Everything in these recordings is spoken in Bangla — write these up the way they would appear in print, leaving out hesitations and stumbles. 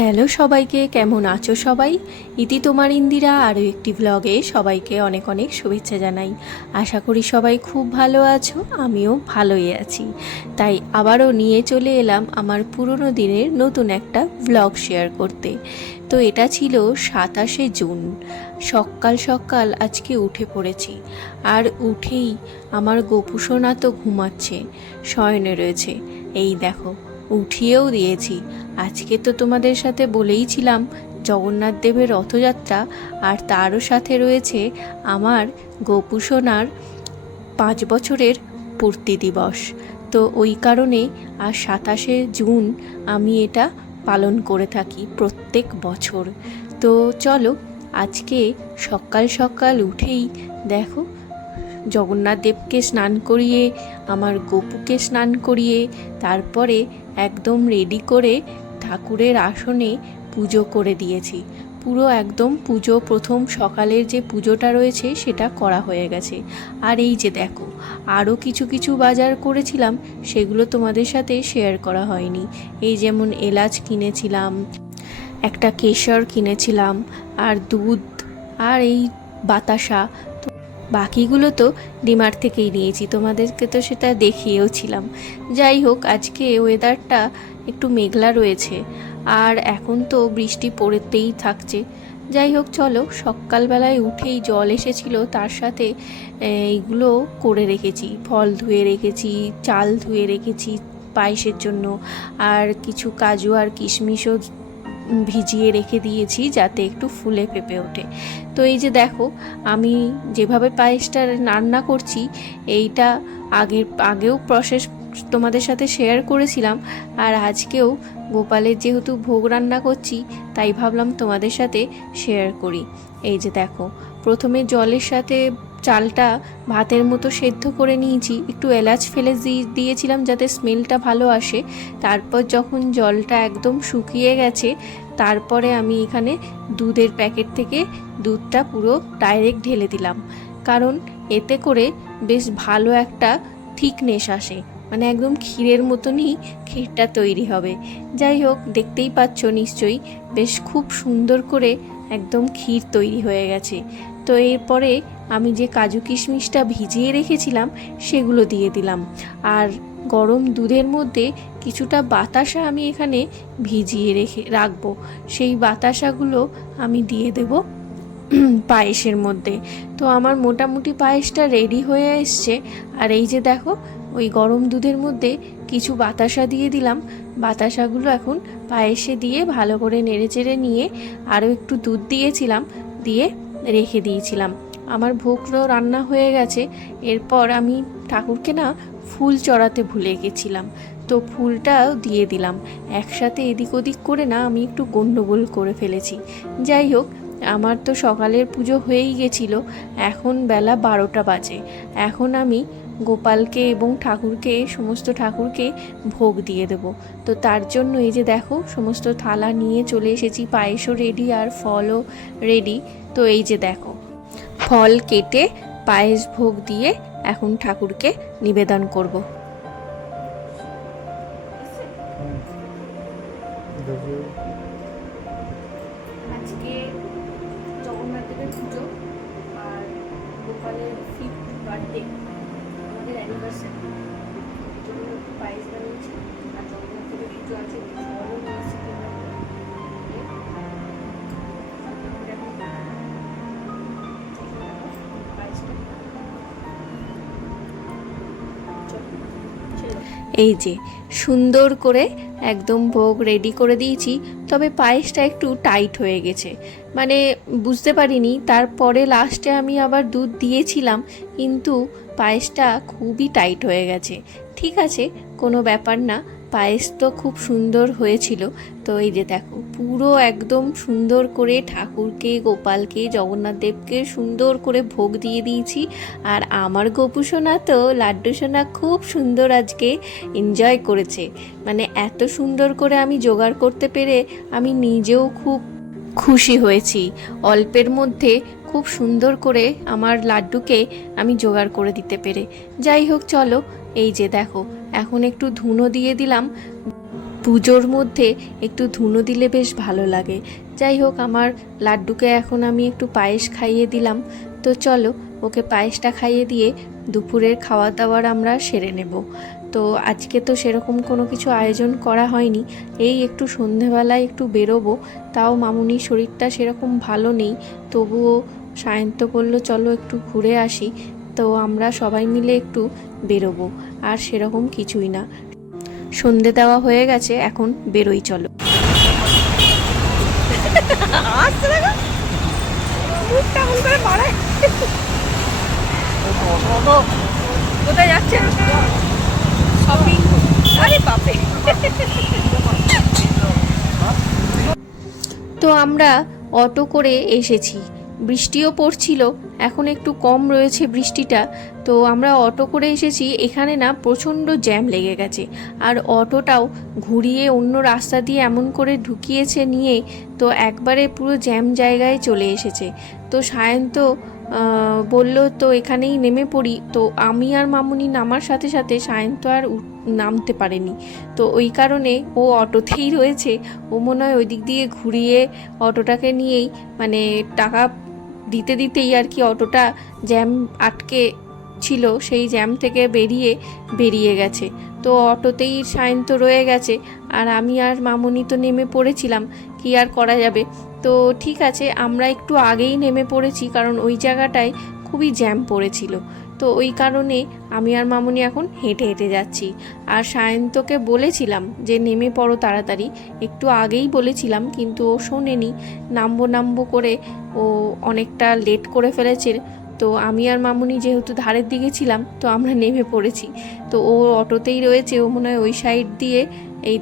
হ্যালো সবাইকে, কেমন আছো সবাই? ইতি তোমার ইন্দিরা আরও একটি ব্লগে সবাইকে অনেক অনেক শুভেচ্ছা জানাই। আশা করি সবাই খুব ভালো আছো, আমিও ভালোই আছি। তাই আবারও নিয়ে চলে এলাম আমার পুরনো দিনের নতুন একটা ব্লগ শেয়ার করতে। তো এটা ছিল 27শে জুন। সকাল সকাল আজকে উঠে পড়েছি, আর উঠেই আমার গোপুসোনা তো ঘুমাচ্ছে, শয়নে রয়েছে। এই দেখো, উঠিয়েও দিয়েছি। আজকে তো তোমাদের সাথে বলেইছিলাম জগন্নাথ দেবের রথযাত্রা, আর তারও সাথে রয়েছে আমার গোপুসোনার 5 বছরের পূর্তি দিবস। তো ওই কারণে আর 27শে জুন আমি এটা পালন করে থাকি প্রত্যেক বছর। তো চলো, আজকে সকাল সকাল উঠেই দেখো, জগন্নাথ দেবকে স্নান করিয়ে, আমার গোপুকে স্নান করিয়ে, তারপরে একদম রেডি করে ঠাকুরের আসনে পুজো করে দিয়েছি। পুরো একদম পুজো, প্রথম সকালের যে পুজোটা রয়েছে সেটা করা হয়ে গেছে। আর এই যে দেখো, আরও কিছু কিছু বাজার করেছিলাম, সেগুলো তোমাদের সাথে শেয়ার করা হয়নি। এই যেমন এলাচ কিনেছিলাম, একটা কেশর কিনেছিলাম, আর দুধ, আর এই বাতাসা। বাকিগুলো তো ডিমার্ট থেকেই নিয়েছি, তোমাদেরকে তো সেটা দেখিয়েওছিলাম। যাই হোক, আজকে ওয়েদারটা একটু মেঘলা রয়েছে, আর এখন তো বৃষ্টি পড়তেই থাকছে। যাই হোক, চলো, সকালবেলায় উঠেই জল এসেছিল, তার সাথে এইগুলো করে রেখেছি, ফল ধুয়ে রেখেছি, চাল ধুয়ে রেখেছি পায়েসের জন্য, আর কিছু কাজু আর কিশমিশও ভিজিয়ে রেখে দিয়েছি যাতে একটু ফুলে ফেঁপে ওঠে। তো এই যে দেখো, আমি যেভাবে পায়েসটা রান্না করছি, এইটা আগেও প্রসেস তোমাদের সাথে শেয়ার করেছিলাম, আর আজকেও গোপালের যেহেতু ভোগ রান্না করছি, তাই ভাবলাম তোমাদের সাথে শেয়ার করি। এই যে দেখো, প্রথমে জলের সাথে চালটা ভাতের মতো সেদ্ধ করে নিয়েছি, একটু এলাচ ফেলে দিয়েছিলাম যাতে স্মেলটা ভালো আসে। তারপর যখন জলটা একদম শুকিয়ে গেছে, তারপরে আমি এখানে দুধের প্যাকেট থেকে দুধটা পুরো ডাইরেক্ট ঢেলে দিলাম, কারণ এতে করে বেশ ভালো একটা থিকনেস আসে, মানে একদম ক্ষীরের মতনই ক্ষীরটা তৈরি হবে। যাই হোক, দেখতেই পাচ্ছ নিশ্চয়ই, বেশ খুব সুন্দর করে একদম ক্ষীর তৈরি হয়ে গেছে। তো এরপরে আমি যে কাজু কিশমিশটা ভিজিয়ে রেখেছিলাম সেগুলো দিয়ে দিলাম, আর গরম দুধের মধ্যে কিছুটা বাতাসা আমি এখানে ভিজিয়ে রাখবো। সেই বাতাসাগুলো আমি দিয়ে দেব পায়েসের মধ্যে। তো আমার মোটামুটি পায়েসটা রেডি হয়ে এসছে, আর এই যে দেখো, ওই গরম দুধের মধ্যে কিছু বাতাসা দিয়ে দিলাম। বাতাসাগুলো এখন পায়েসে দিয়ে ভালো করে নেড়েচেড়ে নিয়ে আরও একটু দুধ দিয়েছিলাম, দিয়ে রেখে দিয়েছিলাম। আমার ভোগও রান্না হয়ে গেছে। এরপর আমি ঠাকুরকে না ফুল চড়াতে ভুলে গেছিলাম, তো ফুলটাও দিয়ে দিলাম। একসাথে এদিক ওদিক করে না আমি একটু গন্ডগোল করে ফেলেছি। যাই হোক, আমার তো সকালের পুজো হয়েই গেছিলো, এখন বেলা 12টা বাজে। এখন আমি গোপালকে এবং ঠাকুরকে, সমস্ত ঠাকুরকে ভোগ দিয়ে দেব। তো তার জন্য এই যে দেখো, সমস্ত থালা নিয়ে চলে এসেছি, পায়েসও রেডি আর ফলও রেডি। তো এই যে দেখো, ফল কেটে পায়েস ভোগ দিয়ে এখন ঠাকুরকে নিবেদন করব। আজকে জগন্নাথ দেবের পুজো আর গোপালের 5th বার্থডে, আমাদের অ্যানিভার্সারি, এই জন্য একটু পায়েস বানিয়েছি। আর জগন্নাথ দেবের পুজো আছে, ফলও নিয়েছি এই যে সুন্দর করে একদম ভোগ রেডি করে দিয়েছি। তবে পায়েসটা একটু টাইট হয়ে গেছে, মানে বুঝতে পারিনি, তারপরে লাস্টে আমি আবার দুধ দিয়েছিলাম, কিন্তু পায়েসটা খুবই টাইট হয়ে গেছে। ঠিক আছে, কোনো ব্যাপার না, পায়েস তো খুব সুন্দর হয়েছিল। তো এই যে দেখো, পুরো একদম সুন্দর করে ঠাকুরকে, গোপালকে, জগন্নাথ দেবকে সুন্দর করে ভোগ দিয়ে দিয়েছি। আর আমার গোপু সোনা তো, লাড্ডু সোনা, খুব সুন্দর আজকে এনজয় করেছে। মানে এত সুন্দর করে আমি জোগাড় করতে পেরে আমি নিজেও খুব খুশি হয়েছি। অল্পের মধ্যে খুব সুন্দর করে আমার লাড্ডুকে আমি জোগাড় করে দিতে পেরে। যাই হোক, চলো, এই যে দেখো, এখন একটু ধুনো দিয়ে দিলাম। পুজোর মধ্যে একটু ধুনো দিলে বেশ ভালো লাগে। যাই হোক, আমার লাড্ডুকে এখন আমি একটু পায়েস খাইয়ে দিলাম। তো চলো, ওকে পায়েসটা খাইয়ে দিয়ে দুপুরের খাওয়া দাওয়ার আমরা সেরে নেব। তো আজকে তো সেরকম কোনো কিছু আয়োজন করা হয়নি, এই একটু সন্ধেবেলায় একটু বেরোবো। তাও মামুনির শরীরটা সেরকম ভালো নেই, তবুও সায়ন্ত বলল চলো একটু ঘুরে আসি। তো আমরা সবাই মিলে একটু বেরোবো, আর সেরকম কিছুই না। সন্ধে দেওয়া হয়ে গেছে, এখন বেরোই চলো। কোথায় যাচ্ছে? শপিং। আরে বাপরে। তো আমরা অটো করে এসেছি, বৃষ্টিও পড়ছিল, এখন একটু কম রয়েছে বৃষ্টিটা। তো আমরা অটো করে এসেছি, এখানে না প্রচণ্ড জ্যাম লেগে গেছে, আর অটোটাও ঘুরিয়ে অন্য রাস্তা দিয়ে এমন করে ঢুকিয়েছে নিয়ে, তো একবারে পুরো জ্যাম জায়গায় চলে এসেছে। তো সায়ন্ত বলল তো এখানেই নেমে পড়ি। তো আমি আর মামুনি নামার সাথে সাথে সায়ন্ত আর নামতে পারেনি, তো ওই কারণে ও অটোতেই রয়েছে। ও মনে হয় ওই দিক দিয়ে ঘুরিয়ে অটোটাকে নিয়েই, মানে টাকা দিতে দিতেই আর কি অটোটা জ্যাম আটকে ছিল, সেই জ্যাম থেকে বেরিয়ে গেছে। তো অটোতেই সায়ন্ত রয়ে গেছে, আর আমি আর মামুনি তো নেমে পড়েছিলাম, কি আর করা যাবে। তো ঠিক আছে, আমরা একটু আগেই নেমে পড়েছি, কারণ ওই জায়গাটায় খুবই জ্যাম পড়েছিল। তো ওই কারণে আমি আর মামুনি এখন হেঁটে হেঁটে যাচ্ছি। আর সায়ন্তকে বলেছিলাম যে নেমে পড়ো তাড়াতাড়ি, একটু আগেই বলেছিলাম, কিন্তু ও শোনেনি, নামবো করে ও অনেকটা লেট করে ফেলেছে। তো আমি আর মামুনি যেহেতু ধারের দিকে ছিলাম, তো আমরা নেমে পড়েছি। তো ও অটোতেই রয়েছে, ও মনে হয় ওই সাইড দিয়ে, এই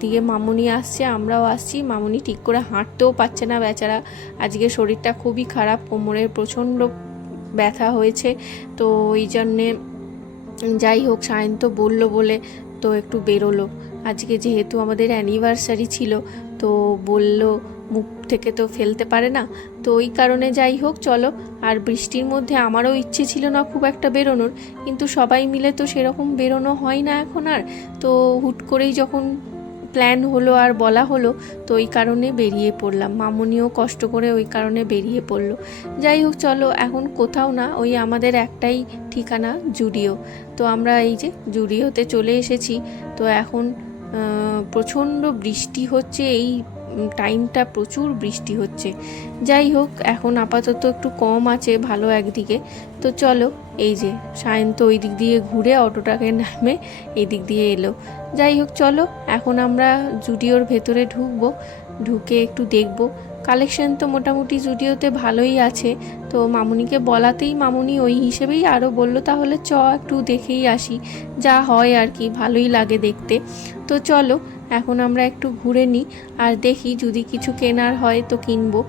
দিকে মামুনি আসছে, আমরাও আসছি। মামুনি ঠিক করে হাঁটতেও পারছে না বেচারা, আজকে শরীরটা খুবই খারাপ, কোমরের প্রচণ্ড ব্যথা হয়েছে। তো ওই জন্যে যাই হোক, সায়ন্ত বলল বলে তো একটু বেরোলো। আজকে যেহেতু আমাদের অ্যানিভার্সারি ছিল, তো বলল মুখ থেকে তো ফেলতে পারে না, তো ওই কারণে যাই হোক চলো। আর বৃষ্টির মধ্যে আমারও ইচ্ছে ছিল না খুব একটা বেরোনোর, কিন্তু সবাই মিলে তো সেরকম বেরোনো হয় না এখন আর। তো হুট করেই যখন প্ল্যান হলো আর বলা হলো, তো ওই কারণে বেরিয়ে পড়লাম। মামুনিও কষ্ট করে ওই কারণে বেরিয়ে পড়লো। যাই হোক চলো, এখন কোথাও না, ওই আমাদের একটাই ঠিকানা, জুডিও। তো আমরা এই যে জুডিওতে চলে এসেছি। তো এখন প্রচণ্ড বৃষ্টি হচ্ছে, এই টাইমটা প্রচুর বৃষ্টি হচ্ছে। যাই হোক, এখন আপাতত একটু কম আছে, ভালো একদিকে। তো চলো, এই যে সায়ন্ত ওই দিক দিয়ে ঘুরে অটোটাকে নামে এই দিক দিয়ে এলো। যাই হোক চলো, এখন আমরা জুডিওর ভেতরে ঢুকে একটু দেখবো। কালেকশন তো মোটামুটি জুডিওতে ভালোই আছে। তো মামুনিকে বলাতেই মামুনি ওই হিসেবেই আরও বলল তাহলে একটু দেখেই আসি, যা হয় আর কি, ভালোই লাগে দেখতে। তো চলো, এখন আমরা একটু ঘুরে নিই, আর দেখি যদি কিছু কেনার হয় তো কিনবো।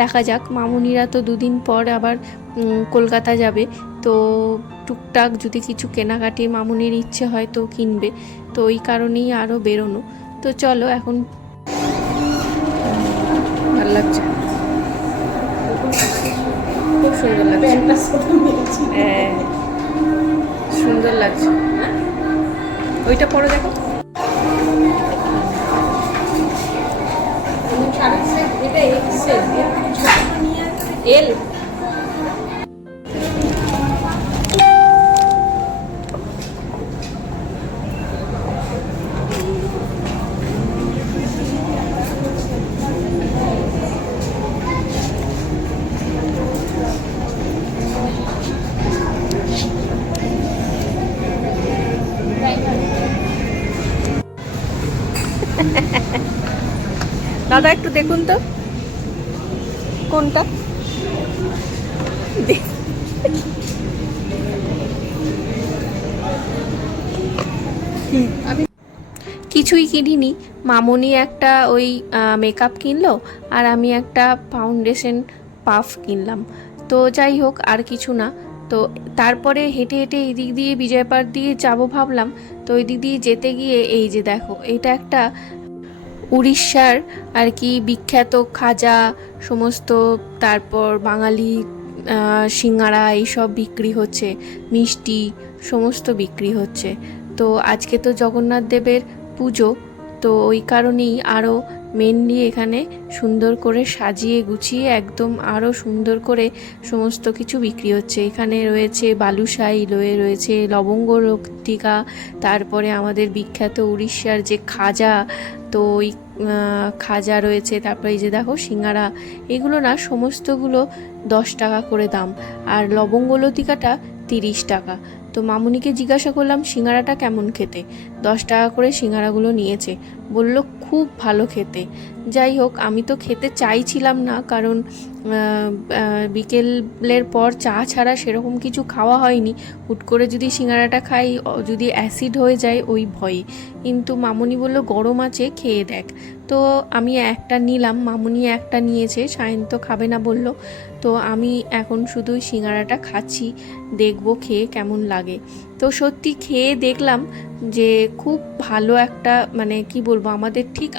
দেখা যাক, মামুনিরা তো দুদিন পর আবার কলকাতা যাবে, তো টুকটাক যদি কিছু কেনাকাটি মামুনির ইচ্ছে হয় তো কিনবে। তো ওই কারণেই আরও বেরোনো। তো চলো, এখন ভালো লাগছে, খুব সুন্দর লাগছে। হ্যাঁ, সুন্দর লাগছে। ওইটা পরে দেখো। এল দাদা একটু দেখুন তো কোনটা। কিছুই কিনিনি, মামুনি একটা ওই মেকআপ কিনলো, আর আমি একটা ফাউন্ডেশন পাফ কিনলাম। তো যাই হোক, আর কিছু না। তো তারপরে হেঁটে হেঁটে এই দিক দিয়ে বিজয়পাড় দিয়ে যাবো ভাবলাম। তো ওই দিক দিয়ে যেতে গিয়ে এই যে দেখো, এটা একটা উড়িষ্যার আর কি বিখ্যাত খাজা সমস্ত, তারপর বাঙালি সিঙ্গারা এইসব বিক্রি হচ্ছে, মিষ্টি সমস্ত বিক্রি হচ্ছে। তো আজকে তো জগন্নাথ দেবের পুজো, তো ওই কারণেই আরও মেনলি এখানে সুন্দর করে সাজিয়ে গুছিয়ে একদম আরও সুন্দর করে সমস্ত কিছু বিক্রি হচ্ছে। এখানে রয়েছে বালুশাহী, রয়েছে লবঙ্গ লতিকা, তারপরে আমাদের বিখ্যাত উড়িষ্যার যে খাজা, তো ওই খাজা রয়েছে, তারপরে এই যে দেখো সিঙ্গারা, এগুলো না সমস্তগুলো 10 টাকা করে দাম, আর লবঙ্গ লতিকাটা 30 টাকা। তো মামুনিকে জিজ্ঞাসা করলাম সিঙ্গারাটা কেমন খেতে, 10 টাকা করে সিঙ্গারাগুলো নিয়েছে, বলল খুব ভালো খেতে। যাই হোক, আমি তো খেতে চাইছিলাম না, কারণ বিকেলের পর চা ছাড়া সেরকম কিছু খাওয়া হয়নি। হুট করে যদি সিঙ্গারাটা খাই, যদি অ্যাসিড হয়ে যায় ওই ভয়ে। কিন্তু মামুনি বলল গরম আছে, খেয়ে দেখ। তো আমি একটা নিলাম, মামুনি একটা নিয়েছে, সায়ন তো খাবে না বলল। তো আমি এখন শুধু সিঙ্গারাটা খাচ্ছি, দেখবো খেয়ে কেমন লাগে। তো সত্যি খেয়ে দেখলাম যে খুব ভালো একটা, মানে কি বলবো,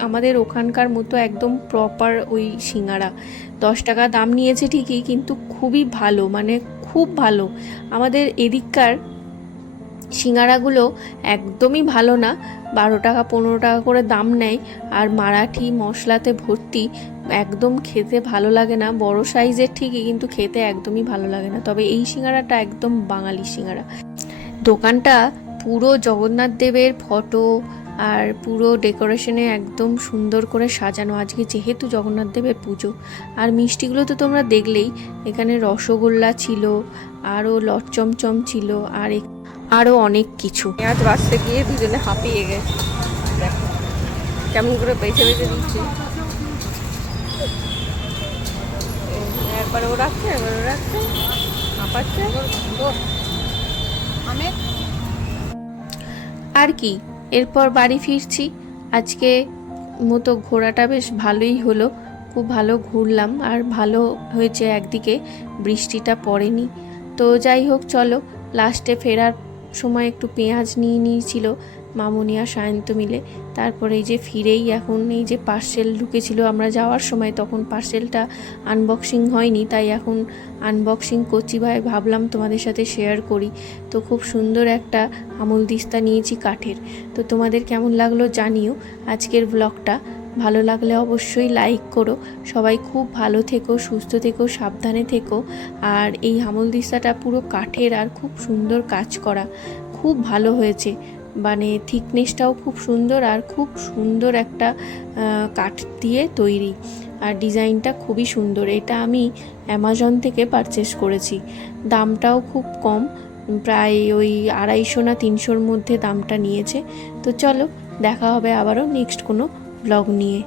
আমাদের ওখানকার মতো একদম প্রপার ওই সিঙ্গারা। 10 টাকা দাম নিয়েছে ঠিকই, কিন্তু খুবই ভালো, মানে খুব ভালো। আমাদের এদিককার সিঙ্গারাগুলো একদমই ভালো না, 12 টাকা 15 টাকা করে দাম নেয়, আর মারাঠি মশলাতে ভর্তি, একদম খেতে ভালো লাগে না। বড় সাইজের ঠিকই, কিন্তু খেতে একদমই ভালো লাগে না। তবে এই সিঙ্গারাটা একদম বাঙালি সিঙ্গারা। দোকানটা পুরো জগন্নাথ দেবের ফটো আর পুরো ডেকোরেশনে একদম সুন্দর করে সাজানো, আজকে যেহেতু জগন্নাথ দেবের পুজো। আর মিষ্টিগুলো তো তোমরা দেখলেই, এখানে রসগোল্লা ছিল, আরও লটচমচম ছিল, আর আরও অনেক কিছু। পেঁয়াজ বাছতে গিয়ে দুজনে হাঁপিয়ে গেছে, দেখো কেমন করে বেছে বেছে দিচ্ছে। একবারে ও রাখছে, একবারে ও রাখছে, হাঁপাচ্ছে। আর কি, এরপর বাড়ি ফিরছি। আজকে মতো ঘোরাটা বেশ ভালোই হলো, খুব ভালো ঘুরলাম, আর ভালো হয়েছে একদিকে বৃষ্টিটা পড়েনি। তো যাই হোক, চলো, লাস্টে ফেরার সময় একটু পেঁয়াজ নিয়ে নিয়েছিল মামুনি আর সায়ন্ত মিলে। তারপরে এই যে ফিরেই এখন এই যে পার্সেল ঢুকেছিল আমরা যাওয়ার সময়, তখন পার্সেলটা আনবক্সিং হয়নি, তাই এখন আনবক্সিং করছি, ভাই ভাবলাম তোমাদের সাথে শেয়ার করি। তো খুব সুন্দর একটা আমুল দিস্তা নিয়েছি কাঠের। তো তোমাদের কেমন লাগলো জানিও আজকের ব্লগটা। ভালো লাগলে অবশ্যই লাইক করো। সবাই খুব ভালো থেকো, সুস্থ থেকো, সাবধানে থেকো। আর এই আমুল দিস্তাটা পুরো কাঠের আর খুব সুন্দর কাজ করা, খুব ভালো হয়েছে, মানে থিকনেসটাও খুব সুন্দর, আর খুব সুন্দর একটা কাঠ দিয়ে তৈরি, আর ডিজাইনটা খুবই সুন্দর। এটা আমি অ্যামাজন থেকে পারচেস করেছি, দামটাও খুব কম, প্রায় ওই 250 না 300-র মধ্যে দামটা নিয়েছে। তো চলো, দেখা হবে আবারও নেক্সট কোনো ব্লগ নিয়ে।